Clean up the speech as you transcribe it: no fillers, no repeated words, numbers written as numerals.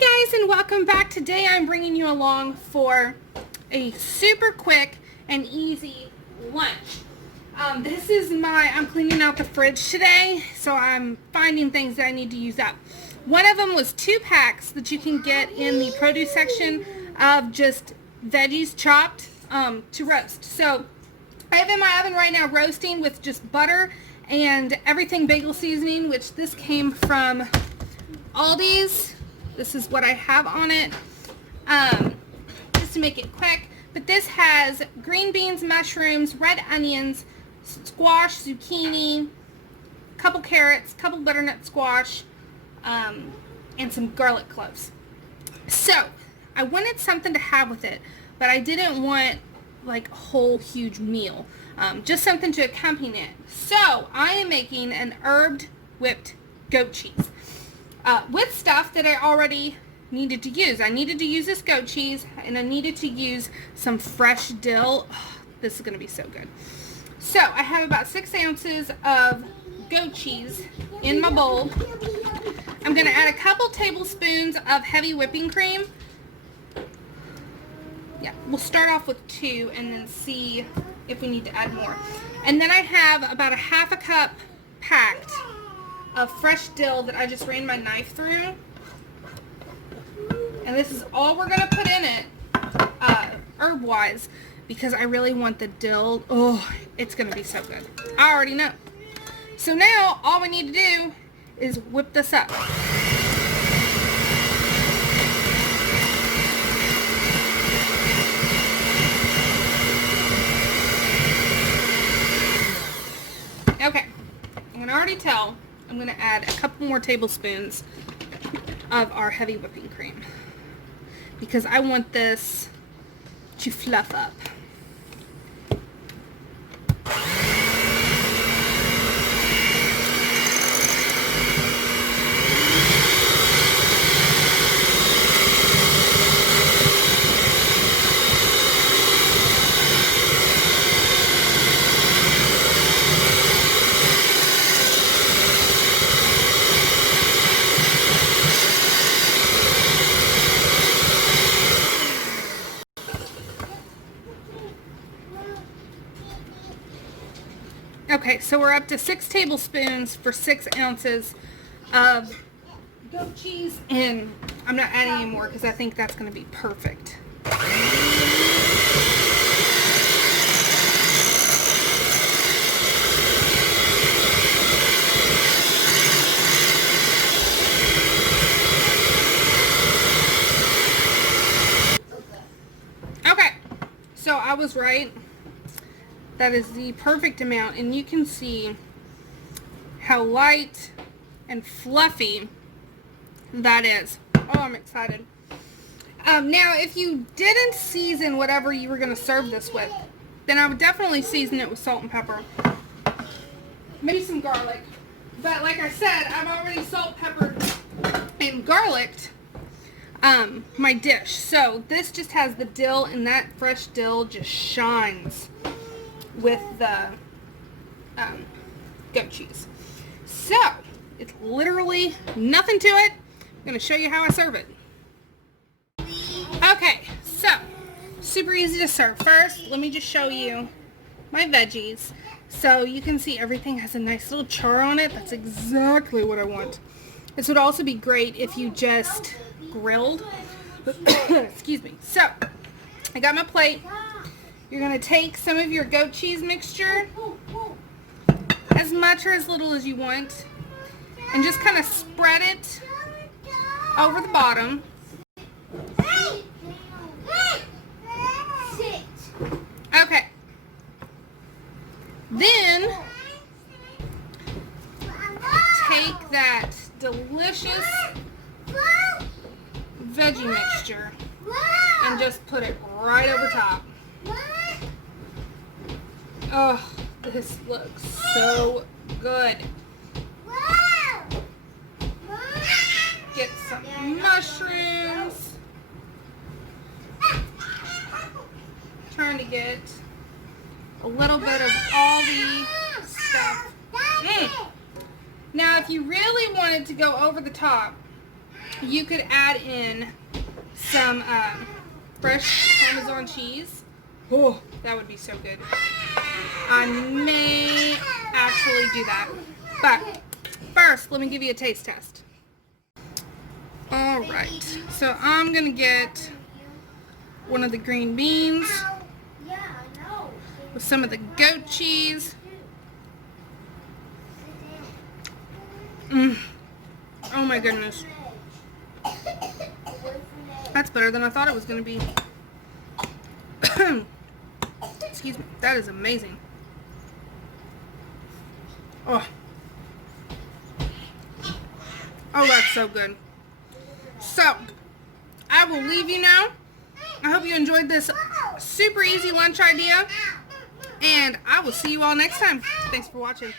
Hi guys, and welcome back. Today I'm bringing you along for a super quick and easy lunch. I'm cleaning out the fridge today, so I'm finding things that I need to use up. One of them was 2 packs that you can get in the produce section of just veggies chopped to roast. So I have in my oven right now roasting with just butter and everything bagel seasoning, which this came from Aldi's. This is what I have on it, just to make it quick. But this has green beans, mushrooms, red onions, squash, zucchini, couple carrots, couple butternut squash, and some garlic cloves. So I wanted something to have with it, but I didn't want like a whole huge meal, just something to accompany it. So I am making an herbed whipped goat cheese. With stuff that I already needed to use. I needed to use this goat cheese, and I needed to use some fresh dill. Oh, this is going to be so good. So I have about 6 ounces of goat cheese in my bowl. I'm going to add a couple tablespoons of heavy whipping cream. Yeah, we'll start off with 2 and then see if we need to add more. And then I have about a half a cup packed of fresh dill that I just ran my knife through. And this is all we're going to put in it, herb-wise, because I really want the dill. Oh, it's going to be so good. I already know. So now, all we need to do is whip this up. Okay, I can already tell I'm going to add a couple more tablespoons of our heavy whipping cream because I want this to fluff up. Okay, so we're up to 6 tablespoons for 6 ounces of goat cheese, and I'm not adding any more because I think that's going to be perfect. Okay, so I was right. That is the perfect amount, and you can see how light and fluffy that is. Oh, I'm excited. Now, if you didn't season whatever you were going to serve this with, then I would definitely season it with salt and pepper. Maybe some garlic. But like I said, I've already salt, peppered, and garlicked my dish. So this just has the dill, and that fresh dill just shines with the goat cheese. So it's literally nothing to it. I'm going to show you how I serve it. Okay, so super easy to serve. First, let me just show you my veggies. So you can see everything has a nice little char on it. That's exactly what I want. This would also be great if you just grilled. Excuse me. So I got my plate. You're going to take some of your goat cheese mixture, as much or as little as you want, and just kind of spread it over the bottom. Okay. Then take that delicious veggie mixture and just put it right over top. Oh, this looks so good. Get some mushrooms. Trying to get a little bit of all the stuff. Now, if you really wanted to go over the top, You could add in some fresh Parmesan cheese. Oh, that would be so good. I may actually do that. But first, let me give you a taste test. Alright, so I'm going to get one of the green beans with some of the goat cheese. Oh my goodness. That's better than I thought it was going to be. Excuse me. That is amazing. Oh. Oh, that's so good. So, I will leave you now. I hope you enjoyed this super easy lunch idea. And I will see you all next time. Thanks for watching.